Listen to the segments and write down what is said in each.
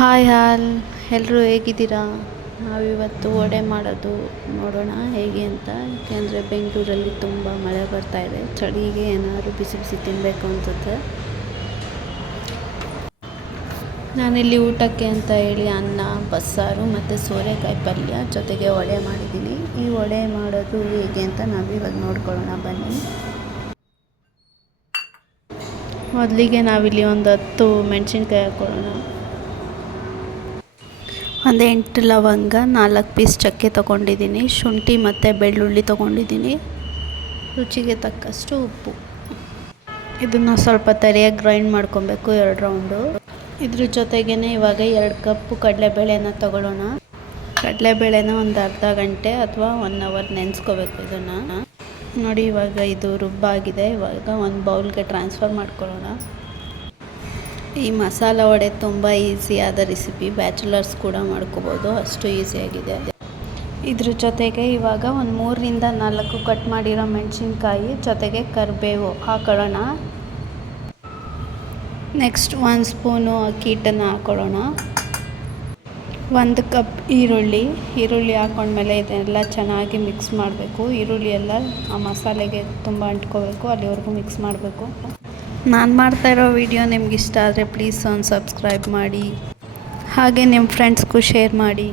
Hi ಹಾಲ್ ಎಲ್ಲರೂ ಹೇಗಿದ್ದೀರಾ? ನಾವಿವತ್ತು ವಡೆ ಮಾಡೋದು ನೋಡೋಣ, ಹೇಗೆ ಅಂತ. ಯಾಕೆಂದರೆ ಬೆಂಗಳೂರಲ್ಲಿ ತುಂಬ ಮಳೆ ಬರ್ತಾ ಇದೆ. ಚಳಿಗೆ ಏನಾದರೂ ಬಿಸಿ ಬಿಸಿ ತಿನ್ನಬೇಕು ಅನಿಸುತ್ತೆ. ನಾನಿಲ್ಲಿ ಊಟಕ್ಕೆ ಅಂತ ಹೇಳಿ ಅನ್ನ, ಬಸ್ಸಾರು ಮತ್ತು ಸೋರೆಕಾಯಿ ಪಲ್ಯ ಜೊತೆಗೆ ವಡೆ ಮಾಡಿದ್ದೀನಿ. ಈ ವಡೆ ಮಾಡೋದು ಹೇಗೆ ಅಂತ ನಾವು ಇವಾಗ ನೋಡ್ಕೊಳ್ಳೋಣ, ಬನ್ನಿ. ಮೊದಲಿಗೆ ನಾವಿಲ್ಲಿ ಒಂದು ಹತ್ತು ಮೆಣಸಿನ್ಕಾಯಿ ಹಾಕ್ಕೊಳ್ಳೋಣ. ಒಂದು ಎಂಟು ಲವಂಗ, ನಾಲ್ಕು ಪೀಸ್ ಚಕ್ಕೆ ತೊಗೊಂಡಿದ್ದೀನಿ, ಶುಂಠಿ ಮತ್ತು ಬೆಳ್ಳುಳ್ಳಿ ತೊಗೊಂಡಿದ್ದೀನಿ. ರುಚಿಗೆ ತಕ್ಕಷ್ಟು ಉಪ್ಪು. ಇದನ್ನು ಸ್ವಲ್ಪ ತರಿಯಾಗಿ ಗ್ರೈಂಡ್ ಮಾಡ್ಕೊಬೇಕು ಎರಡು ರೌಂಡು ಇದ್ರ ಜೊತೆಗೇ ಇವಾಗ ಎರಡು ಕಪ್ಪು ಕಡಲೆಬೇಳೆನ ತಗೊಳ್ಳೋಣ. ಕಡಲೆಬೇಳೆನ ಒಂದು ಅರ್ಧ ಗಂಟೆ ಅಥವಾ ಒನ್ ಅವರ್ ನೆನೆಸ್ಕೋಬೇಕು ಇದನ್ನು. ನೋಡಿ ಇವಾಗ ಇದು ರುಬ್ಬಾಗಿದೆ. ಇವಾಗ ಒಂದು ಬೌಲ್ಗೆ ಟ್ರಾನ್ಸ್ಫರ್ ಮಾಡ್ಕೊಳ್ಳೋಣ. ಈ ಮಸಾಲ ವಡೆ ತುಂಬ ಈಸಿಯಾದ ರೆಸಿಪಿ. ಬ್ಯಾಚುಲರ್ಸ್ ಕೂಡ ಮಾಡ್ಕೋಬೋದು. ಅಷ್ಟು ಈಸಿಯಾಗಿದೆ ಇದ್ರ ಜೊತೆಗೆ ಇವಾಗ ಒಂದು ಮೂರರಿಂದ ನಾಲ್ಕು ಕಟ್ ಮಾಡಿರೋ ಮೆಣಸಿನ್ಕಾಯಿ, ಜೊತೆಗೆ ಕರಿಬೇವು ಹಾಕೊಳ್ಳೋಣ. ನೆಕ್ಸ್ಟ್ ಒಂದು ಸ್ಪೂನು ಅಕ್ಕಿ ಹಿಟ್ಟನ್ನು ಹಾಕೊಳ್ಳೋಣ. ಒಂದು ಕಪ್ ಈರುಳ್ಳಿ. ಈರುಳ್ಳಿ ಹಾಕೊಂಡ್ಮೇಲೆ ಇದೆಲ್ಲ ಚೆನ್ನಾಗಿ ಮಿಕ್ಸ್ ಮಾಡಬೇಕು. ಈರುಳ್ಳಿ ಎಲ್ಲ ಆ ಮಸಾಲೆಗೆ ತುಂಬ ಅಂಟ್ಕೋಬೇಕು. ಅಲ್ಲಿವರೆಗೂ ಮಿಕ್ಸ್ ಮಾಡಬೇಕು. ನಾನು ಮಾಡ್ತಾ ಇರೋ ವಿಡಿಯೋ ನಿಮ್ಗೆ ಇಷ್ಟ ಆದರೆ ಪ್ಲೀಸ್ ಒಂದು ಸಬ್ಸ್ಕ್ರೈಬ್ ಮಾಡಿ. ಹಾಗೆ ನಿಮ್ಮ ಫ್ರೆಂಡ್ಸ್ಗೂ ಶೇರ್ ಮಾಡಿ.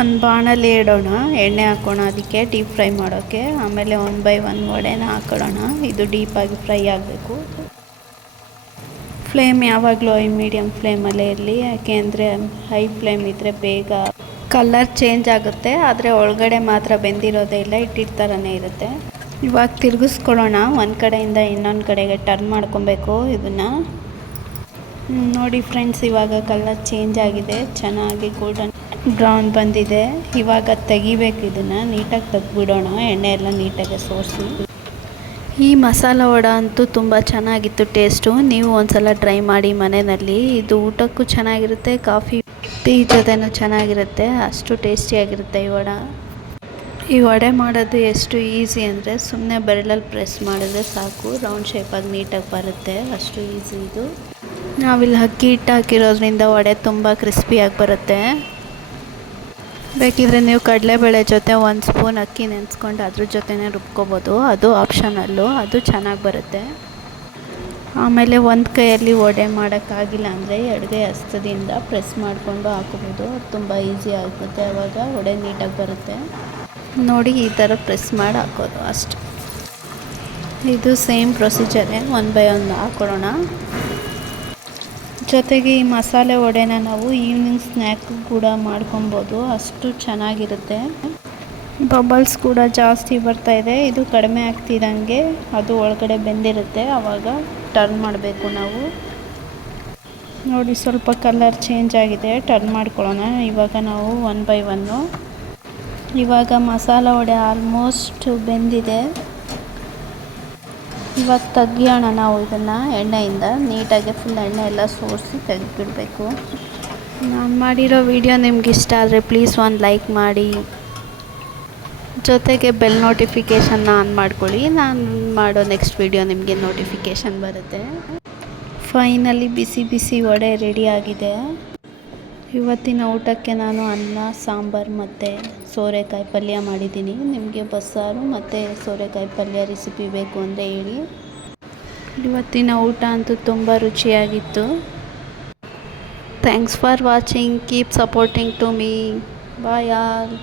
ಒಂದು ಬಾಣಲಿ ಇಡೋಣ, ಎಣ್ಣೆ ಹಾಕೋಣ ಅದಕ್ಕೆ ಡೀಪ್ ಫ್ರೈ ಮಾಡೋಕ್ಕೆ ಆಮೇಲೆ ಒನ್ ಬೈ ಒನ್ ವಡೆನ ಹಾಕೊಳ್ಳೋಣ ಇದು ಡೀಪಾಗಿ ಫ್ರೈ ಆಗಬೇಕು. ಫ್ಲೇಮ್ ಯಾವಾಗಲೂ ಐ ಮೀಡಿಯಮ್ ಫ್ಲೇಮಲ್ಲೇ ಇರಲಿ ಯಾಕೆಂದರೆ ಹೈ ಫ್ಲೇಮ್ ಇದ್ದರೆ ಬೇಗ ಕಲರ್ ಚೇಂಜ್ ಆಗುತ್ತೆ, ಆದರೆ ಒಳಗಡೆ ಮಾತ್ರ ಬೆಂದಿರೋದೇ ಇಲ್ಲ ಇಟ್ಟಿರ್ತಾರೇ ಇರುತ್ತೆ. ಇವಾಗ ತಿರುಗಿಸ್ಕೊಳ್ಳೋಣ ಒಂದು ಕಡೆಯಿಂದ ಇನ್ನೊಂದು ಕಡೆಗೆ ಟರ್ನ್ ಮಾಡ್ಕೊಬೇಕು ಇದನ್ನು. ನೋಡಿ ಫ್ರೆಂಡ್ಸ್ ಇವಾಗ ಕಲರ್ ಚೇಂಜ್ ಆಗಿದೆ. ಚೆನ್ನಾಗಿ ಗೋಲ್ಡನ್ ಬ್ರೌನ್ ಬಂದಿದೆ. ಇವಾಗ ತೆಗಿಬೇಕು ಇದನ್ನು. ನೀಟಾಗಿ ತೆಗ್ದುಬಿಡೋಣ. ಎಣ್ಣೆ ಎಲ್ಲ ನೀಟಾಗಿ ಸೋರಿಸಿ. ಈ ಮಸಾಲ ವಡ ಅಂತೂ ತುಂಬ ಚೆನ್ನಾಗಿತ್ತು ಟೇಸ್ಟು ನೀವು ಒಂದ್ಸಲ ಟ್ರೈ ಮಾಡಿ ಮನೆಯಲ್ಲಿ. ಇದು ಊಟಕ್ಕೂ ಚೆನ್ನಾಗಿರುತ್ತೆ, ಕಾಫಿ ಟೀ ಜೊತೆನೂ ಚೆನ್ನಾಗಿರುತ್ತೆ. ಅಷ್ಟು ಟೇಸ್ಟಿಯಾಗಿರುತ್ತೆ ಈ ವಡ. ಈ ವಡೆ ಮಾಡೋದು ಎಷ್ಟು ಈಸಿ ಅಂದರೆ ಸುಮ್ಮನೆ ಬೆರಳಲ್ಲಿ ಪ್ರೆಸ್ ಮಾಡಿದ್ರೆ ಸಾಕು, ರೌಂಡ್ ಶೇಪಾಗಿ ನೀಟಾಗಿ ಬರುತ್ತೆ, ಅಷ್ಟು ಈಸಿ ಇದು. ನಾವಿಲ್ಲಿ ಅಕ್ಕಿ ಹಿಟ್ಟು ಹಾಕಿರೋದ್ರಿಂದ ವಡೆ ತುಂಬ ಕ್ರಿಸ್ಪಿಯಾಗಿ ಬರುತ್ತೆ. ಬೇಕಿದ್ರೆ ನೀವು ಕಡಲೆಬೇಳೆ ಜೊತೆ ಒಂದು ಸ್ಪೂನ್ ಅಕ್ಕಿ ನೆನೆಸ್ಕೊಂಡು ಅದ್ರ ಜೊತೆನೇ ರುಬ್ಕೋಬೋದು. ಅದು ಆಪ್ಷನಲ್ಲು, ಅದು ಚೆನ್ನಾಗಿ ಬರುತ್ತೆ. ಆಮೇಲೆ ಒಂದು ಕೈಯಲ್ಲಿ ವಡೆ ಮಾಡೋಕ್ಕಾಗಿಲ್ಲ ಅಂದರೆ ಎಡಗೈ ಹಸ್ತದಿಂದ ಪ್ರೆಸ್ ಮಾಡಿಕೊಂಡು ಹಾಕೋಬೋದು. ತುಂಬ ಈಸಿ ಆಗುತ್ತೆ ಆವಾಗ ವಡೆ ನೀಟಾಗಿ ಬರುತ್ತೆ. ನೋಡಿ ಈ ಥರ ಪ್ರೆಸ್ ಮಾಡಿ ಹಾಕೋದು ಅಷ್ಟು. ಇದು ಸೇಮ್ ಪ್ರೊಸೀಜರೇ ಒನ್ ಬೈ ಒಂದು ಹಾಕೊಳ್ಳೋಣ ಜೊತೆಗೆ ಈ ಮಸಾಲೆ ವಡೆನ ನಾವು ಈವ್ನಿಂಗ್ ಸ್ನ್ಯಾಕ್ ಕೂಡ ಮಾಡ್ಕೊಬೋದು, ಅಷ್ಟು ಚೆನ್ನಾಗಿರುತ್ತೆ. ಬಬಲ್ಸ್ ಕೂಡ ಜಾಸ್ತಿ ಬರ್ತಾ ಇದೆ, ಇದು ಕಡಿಮೆ ಆಗ್ತಿದ್ದಂಗೆ ಅದು ಒಳಗಡೆ ಬೆಂದಿರುತ್ತೆ ಆವಾಗ ಟರ್ನ್ ಮಾಡಬೇಕು ನಾವು. ನೋಡಿ ಸ್ವಲ್ಪ ಕಲರ್ ಚೇಂಜ್ ಆಗಿದೆ, ಟರ್ನ್ ಮಾಡ್ಕೊಳ್ಳೋಣ, ಇವಾಗ ನಾವು ಒನ್ ಬೈ ಒನ್ನು. ಇವಾಗ ಮಸಾಲ ವಡೆ ಆಲ್ಮೋಸ್ಟ್ ಬೆಂದಿದೆ. ಇವಾಗ ತೆಗಿಯೋಣ ನಾವು ಇದನ್ನು ಎಣ್ಣೆಯಿಂದ. ನೀಟಾಗಿ ಫುಲ್ ಎಣ್ಣೆ ಎಲ್ಲ ಸೋರಿಸಿ ತೆಗೆದುಬಿಡಬೇಕು. ನಾನು ಮಾಡಿರೋ ವಿಡಿಯೋ ನಿಮ್ಗೆ ಇಷ್ಟ ಆದರೆ ಪ್ಲೀಸ್ ಒಂದು ಲೈಕ್ ಮಾಡಿ. ಜೊತೆಗೆ ಬೆಲ್ ನೋಟಿಫಿಕೇಷನ್ನ ಆನ್ ಮಾಡ್ಕೊಳ್ಳಿ. ನಾನು ಮಾಡೋ ನೆಕ್ಸ್ಟ್ ವಿಡಿಯೋ ನಿಮಗೆ ನೋಟಿಫಿಕೇಷನ್ ಬರುತ್ತೆ. ಫೈನಲಿ ಬಿಸಿ ಬಿಸಿ ವಡೆ ರೆಡಿಯಾಗಿದೆ ಇವತ್ತಿನ ಊಟಕ್ಕೆ ನಾನು ಅನ್ನ, ಸಾಂಬಾರು ಮತ್ತು ಸೋರೆಕಾಯಿ ಪಲ್ಯ ಮಾಡಿದ್ದೀನಿ. ನಿಮಗೆ ಬಸ್ಸಾರು ಮತ್ತು ಸೋರೆಕಾಯಿ ಪಲ್ಯ ರೆಸಿಪಿ ಬೇಕು ಅಂದರೆ ಹೇಳಿ. ಇವತ್ತಿನ ಊಟ ಅಂತೂ ತುಂಬ ರುಚಿಯಾಗಿತ್ತು. Thanks for watching keep supporting to me bye all